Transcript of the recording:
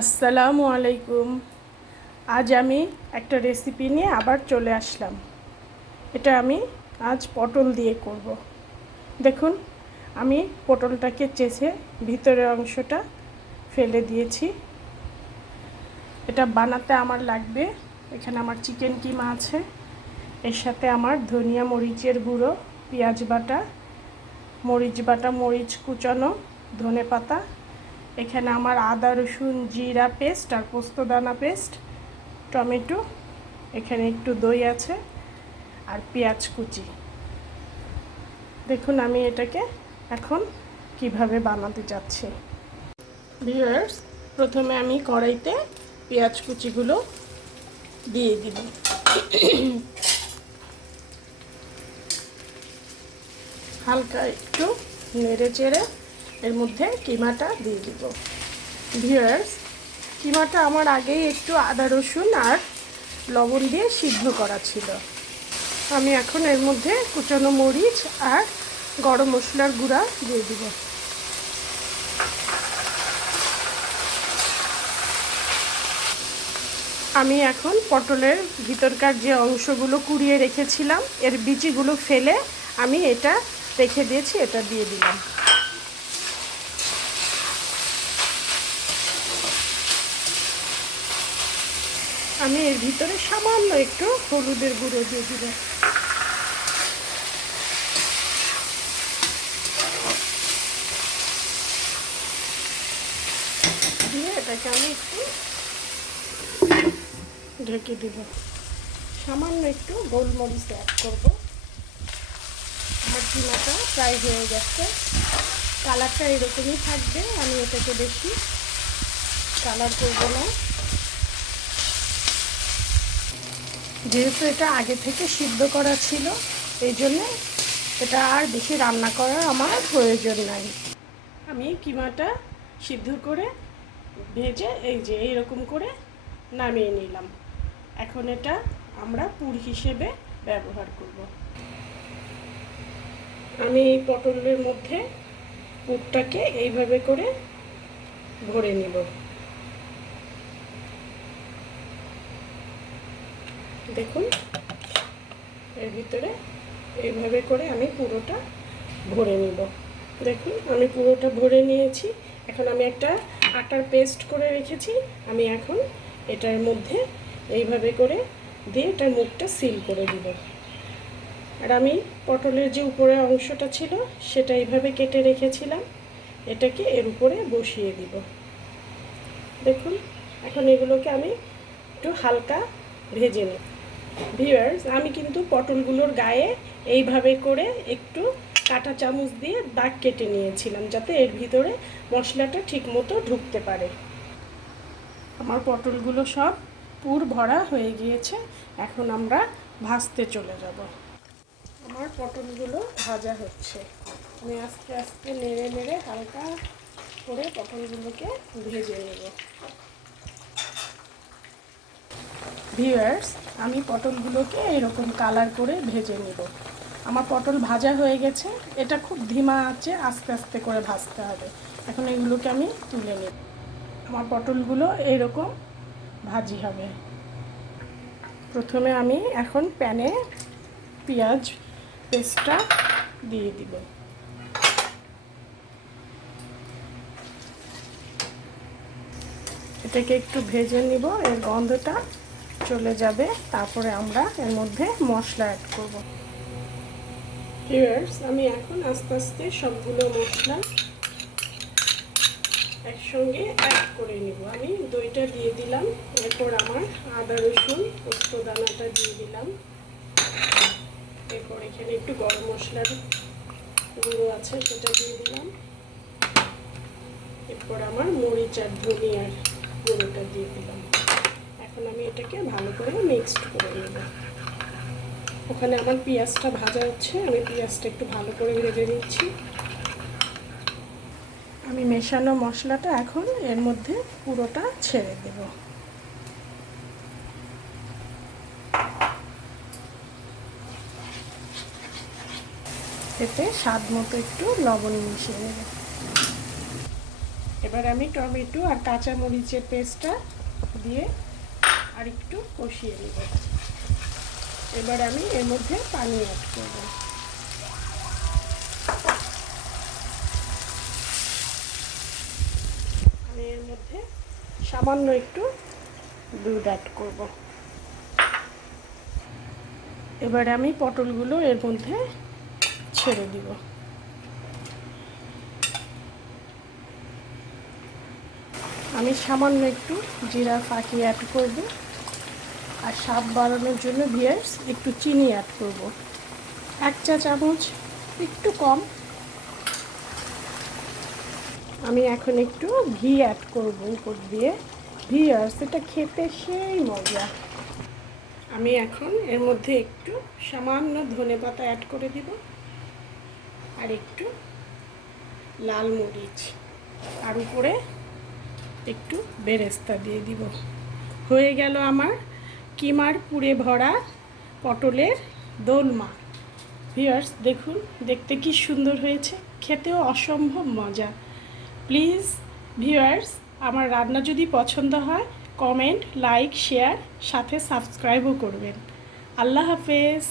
আসসালামু আলাইকুম। আজ আমি একটা রেসিপি নিয়ে আবার চলে আসলাম। এটা আমি আজ পটল দিয়ে করব। দেখুন, আমি পটলটাকে চেঁচে ভিতরের অংশটা ফেলে দিয়েছি। এটা বানাতে আমার লাগবে, এখানে আমার চিকেন কিমা আছে, এর সাথে আমার ধনিয়া মরিচের গুঁড়ো, পেঁয়াজ বাটা, মরিচ কুচানো, ধনেপাতা, এখানে আমার আদা রসুন জিরা পেস্ট আর পোস্তদানা পেস্ট, টমেটো, এখানে একটু দই আছে আর পেঁয়াজ কুচি। দেখুন আমি এটাকে এখন কিভাবে বানাতে যাচ্ছি। ভিউয়ার্স, প্রথমে আমি কড়াইতে পেঁয়াজ কুচিগুলো দিয়ে দিব। হালকা একটু নেড়ে চেড়ে এর মধ্যে কিমাটা দিয়ে দিব। ভিউয়ার্স, কিমাটা আমার আগেই একটু আদা রসুন আর লবণ দিয়ে সিদ্ধ করা ছিল। আমি এখন এর মধ্যে কুচানো মরিচ আর গরম মশলার গুঁড়া দিয়ে দিব। আমি এখন পটলের ভিতরকার যে অংশগুলো কুড়িয়ে রেখেছিলাম এর বিচিগুলো ফেলে আমি এটা রেখে দিয়েছি, এটা দিয়ে দিলাম। আমি এর ভিতরে সামান্য একটু হলুদের গুঁড়ো দিয়ে দিব। দিয়ে এটাকে আমি একটু ঢেকে দিব। সামান্য একটু গোলমরিচ অ্যাড করব। আমার কিমাটা প্রায় হয়ে গেছে, কালারটা এরকমই থাকবে, আমি এটাকে বেশি কালার করব না। যেহেতু এটা আগে থেকে সিদ্ধ করা ছিল এই জন্য এটা আর বেশি রান্না করার আমার প্রয়োজন নাই। আমি কিমাটা সিদ্ধ করে ভেজে এই যে এইরকম করে নামিয়ে নিলাম। এখন এটা আমরা পুর হিসেবে ব্যবহার করব। আমি এই পটলের মধ্যে পুরটাকে এইভাবে করে ভরে নিব। দেখুন, এর ভিতরে এইভাবে করে আমি পুরোটা ভরে নিব। দেখুন আমি পুরোটা ভরে নিয়েছি। এখন আমি একটা আটার পেস্ট করে রেখেছি, আমি এখন এটার মধ্যে এইভাবে করে দিয়ে এটার মুখটা সিল করে দিব। আর আমি পটলের যে উপরের অংশটা ছিল সেটা এইভাবে কেটে রেখেছিলাম, এটাকে এর উপরে বসিয়ে দিব। দেখুন এখন এগুলোকে আমি একটু হালকা ভেজে নিই। ভিউয়ার্স, আমি কিন্তু পটলগুলোর গায়ে এইভাবে করে একটু কাঁটা চামচ দিয়ে দাগ কেটে নিয়েছিলাম যাতে এর ভিতরে মশলাটা ঠিকমতো ঢুকতে পারে। আমার পটলগুলো সব পুর ভরা হয়ে গিয়েছে, এখন আমরা ভাজতে চলে যাব। আমার পটলগুলো ভাজা হচ্ছে, আমি আস্তে আস্তে নেড়ে নেড়ে হালকা করে পটলগুলোকে ভেজে নেব। ভিউয়ার্স, আমি পটলগুলোকে এরকম কালার করে ভেজে নেব। আমার পটল ভাজা হয়ে গেছে, এটা খুব ধিমা আছে, আস্তে আস্তে করে ভাজতে হবে। এখন এগুলোকে আমি তুলে নেব। আমার পটলগুলো এরকম ভাজি হবে। প্রথমে আমি এখন প্যানে পেঁয়াজ পেস্টটা দিয়ে দিব। এটাকে একটু ভেজে নিব, এর গন্ধটা চলে যাবে, তারপরে আমরা এর মধ্যে মশলা অ্যাড করব। ভিউয়ার্স, আমি এখন আস্তে আস্তে সবগুলো মশলা একসঙ্গে অ্যাড করে নিব। আমি দইটা দিয়ে দিলাম, এরপর আমার আদা রসুন পোস্তদানাটা দিয়ে দিলাম, এরপর এখানে একটু গরম মশলার গুঁড়ো আছে সেটা দিয়ে দিলাম, এরপর আমার মরিচ আর ধনিয়ার গুঁড়োটা দিয়ে দিলাম। এখন আমি এটাকে ভালো করে মিক্সড করে নেব। ওখানে আমার পেঁয়াজটা ভাজা হচ্ছে, আমি পেঁয়াজটা একটু ভালো করে ভেজে নিচ্ছি। আমি মেশানো মশলাটা এখন এর মধ্যে পুরোটা ছেড়ে দেব। এতে স্বাদ মতো একটু লবণ মিশিয়ে নেব। এবার আমি টমেটো আর কাঁচা মরিচের পেস্টটা দিয়ে আর একটু কষিয়ে নেব। এবার আমি এর মধ্যে পানি অ্যাড করব। আমি এর মধ্যে সামান্য একটু দুধ অ্যাড করব। এবার আমি পটলগুলো এর মধ্যে ছেড়ে দিব। আমি সামান্য একটু জিরা ফাঁকি অ্যাড করব, আর স্বাদ বাড়ানোর জন্য ভিউয়ার্স একটু চিনি অ্যাড করব, 1 চা চামচ, একটু কম। আমি এখন একটু ঘি অ্যাড করব উপর দিয়ে। ভিউয়ার্স, এটা খেতে সেই মজা। আমি এখন এর মধ্যে একটু সামান্য ধনেপাতা অ্যাড করে দিব, আর একটু লাল মরিচ, আর উপরে একটু বেরেস্তা দিয়ে দিব। হয়ে গেল আমার কিমার পুরে ভরা পটলের দোলমা। ভিউয়ার্স দেখুন, দেখতে কি সুন্দর হয়েছে, খেতেও অসম্ভব মজা। প্লিজ ভিউয়ার্স, আমার রান্না যদি পছন্দ হয় কমেন্ট, লাইক, শেয়ার, সাথে সাবস্ক্রাইবও করবেন। আল্লাহ হাফেজ।